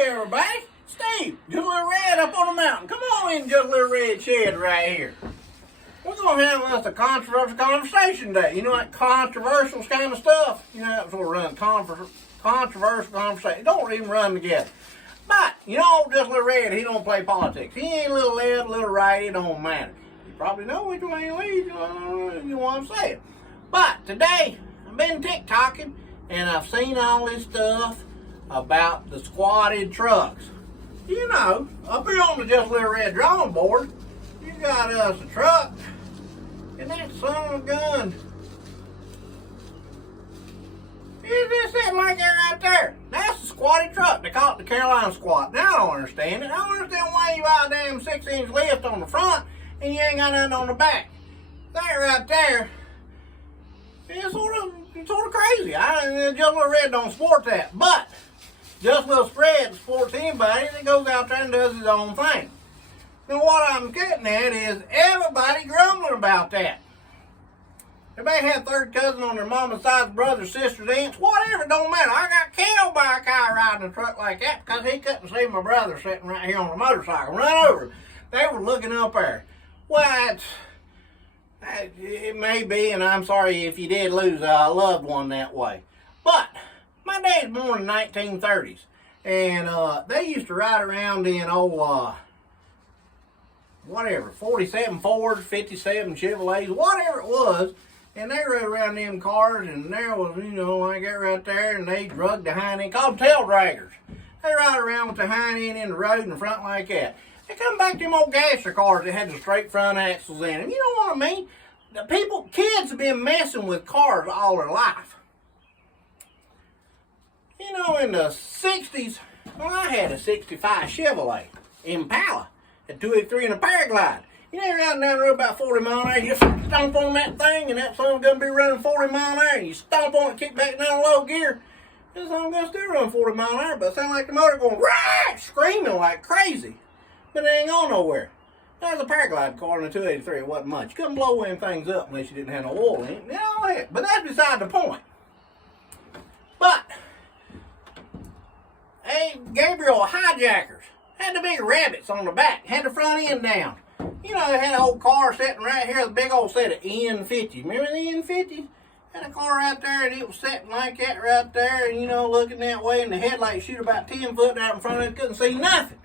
everybody. Steve, Just a Little Red up on the mountain. Come on in, Just a Little Red shed right here. We're going to have us a controversial conversation today. You know that controversial kind of stuff? You know, that's what we're running, controversial conversation. Don't even run together. But, you know, Just a Little Red, he don't play politics. He ain't little left, little right, it don't matter. You probably know which way he leads, you know what I'm saying. But today, I've been TikToking, and I've seen all this stuff about the squatted trucks. You know, up here on the Just a Little Red drawing board, you got us a truck, and that son of a gun is just sitting like that right there. That's the squatted truck. They call it the Carolina squat. Now I don't understand it. I don't understand why you got a damn 6-inch lift on the front and you ain't got nothing on the back. That right there is sort of crazy. Just a Little Red don't support that, but Just a Little Spread supports anybody that goes out there and does his own thing. Now what I'm getting at is everybody grumbling about that. Everybody had third cousin on their mama's side, brothers, sisters, aunts, whatever, it don't matter. I got killed by a guy riding a truck like that because he couldn't see my brother sitting right here on the motorcycle. Run over. They were looking up there. Well, it may be, and I'm sorry if you did lose a loved one that way. But my dad's born in the 1930s, and they used to ride around in whatever, 47 Fords, 57 Chevrolets, whatever it was, and they rode around them cars, and there was, you know, like that right there, and they drug the hind end, called them tail draggers. They ride around with the hind end in the road in the front like that. They come back to them old gasser cars that had the straight front axles in them. You know what I mean? The kids have been messing with cars all their life. You know, in the 60s, well, I had a 65 Chevrolet Impala, a 283 and a Paraglide. You know, riding down the road about 40 miles an hour, you just stomp on that thing, and that son's gonna be running 40 miles an hour, and you stomp on it, kick back down low gear, this son's gonna still run 40 miles an hour, but it sounds like the motor going, rah, screaming like crazy. But it ain't going nowhere. That was a Paraglide car in a 283, it wasn't much. You couldn't blow them things up unless you didn't have no oil in it, and all that. But that's beside the point. But Gabriel hijackers had the big rabbits on the back, had the front end down. You know, they had an old car sitting right here, the big old set of N50s. Remember the N50s? Had a car right there, and it was sitting like that right there, and, you know, looking that way, and the headlights shoot about 10 foot out in front of it, couldn't see nothing.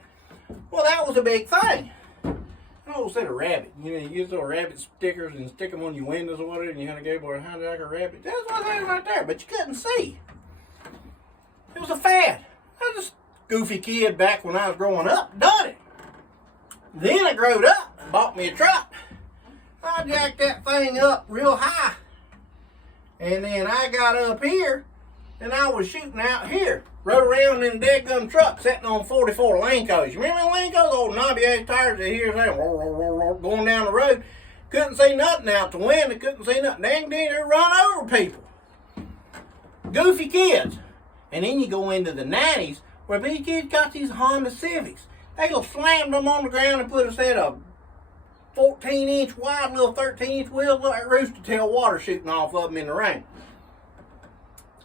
Well, that was a big thing. An old set of rabbit. You know, you use little rabbit stickers and stick them on your windows or whatever, and you had a Gabriel hijacker rabbit. That's what they had right there, but you couldn't see. It was a fad. I was a goofy kid back when I was growing up, done it. Then I growed up and bought me a truck. I jacked that thing up real high. And then I got up here and I was shooting out here. Rode around in the deadgum truck sitting on 44 Lancos. You remember the Lancos? Old knobby ass tires that here there going down the road. Couldn't see nothing out the window. Couldn't see nothing. Dang, they run over people. Goofy kids. And then you go into the 90s where these kids got these Honda Civics. They go slam them on the ground and put a set of 14-inch wide, little 13-inch wheels like rooster tail water shooting off of them in the rain.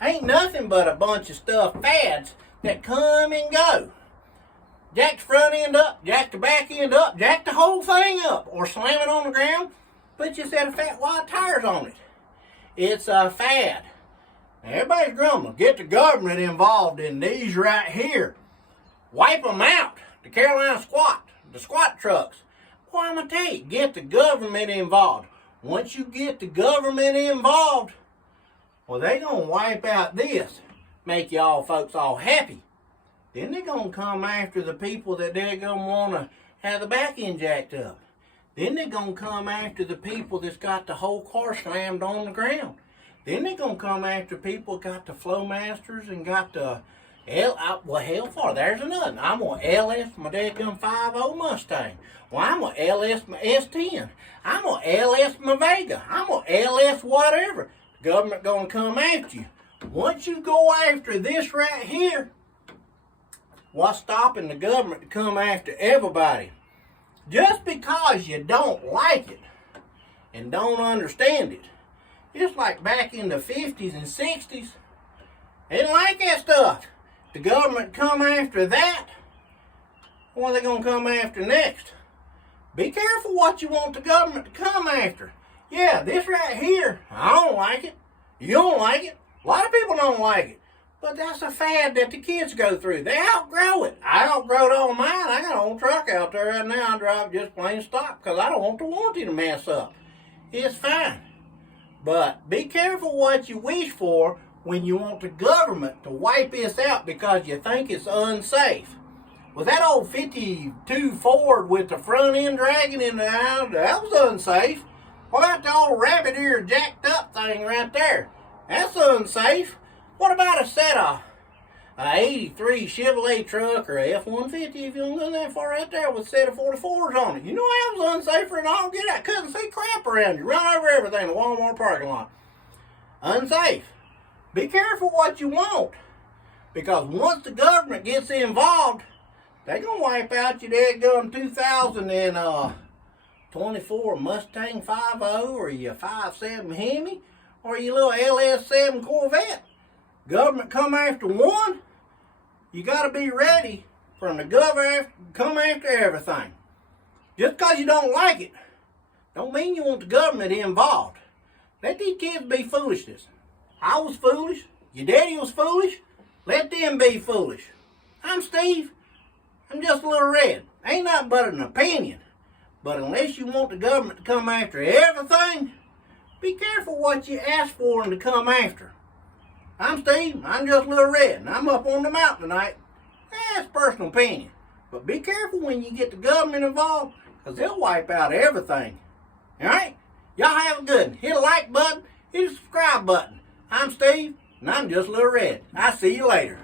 Ain't nothing but a bunch of stuff, fads, that come and go. Jack the front end up, jack the back end up, jack the whole thing up, or slam it on the ground, put you a set of fat wide tires on it. It's a fad. Now, everybody's grumbling. Get the government involved in these right here. Wipe them out. The Carolina squat, the squat trucks. Well, I'm going to tell you, get the government involved. Once you get the government involved, well, they going to wipe out this, make y'all folks all happy. Then they're going to come after the people that they're going to want to have the back end jacked up. Then they're going to come after the people that's got the whole car slammed on the ground. Then they're going to come after people got the Flowmasters and got the hell for, there's another. I'm going to LS my dadgum 5.0 Mustang. Well, I'm going to LS my S10. I'm going to LS my Vega. I'm going to LS whatever. The government going to come after you. Once you go after this right here, what's stopping the government to come after everybody? Just because you don't like it and don't understand it. Just like back in the 50s and 60s, they didn't like that stuff. the government come after that, what are they going to come after next? Be careful what you want the government to come after. Yeah, this right here, I don't like it. You don't like it. A lot of people don't like it. But that's a fad that the kids go through. They outgrow it. I outgrowed all mine. I got an old truck out there right now. I drive just plain stock because I don't want the warranty to mess up. It's fine. But be careful what you wish for when you want the government to wipe this out because you think it's unsafe. Well, that old 52 Ford with the front end dragging in the aisle, that was unsafe. What about the old rabbit ear jacked up thing right there? That's unsafe. What about a set of a 83 Chevrolet truck or a F-150 if you don't go that far right there with a set of 44s on it? You know that was unsafe and all. Get out, couldn't see crap around you. Run over everything in the Walmart parking lot. Unsafe. Be careful what you want. Because once the government gets involved, they're going to wipe out your dadgum 2024 Mustang 5.0 or your 5.7 Hemi or your little LS7 Corvette. Government come after one, you got to be ready for the government to come after everything. Just because you don't like it, don't mean you want the government involved. Let these kids be foolishness. I was foolish. Your daddy was foolish. Let them be foolish. I'm Steve. I'm just a little red. Ain't nothing but an opinion. But unless you want the government to come after everything, be careful what you ask for them to come after. I'm Steve. I'm just a little red, and I'm up on the mountain tonight. That's personal opinion. But be careful when you get the government involved, because they'll wipe out everything. All right? Y'all have a good one. Hit a like button. Hit a subscribe button. I'm Steve, and I'm just a little red. I'll see you later.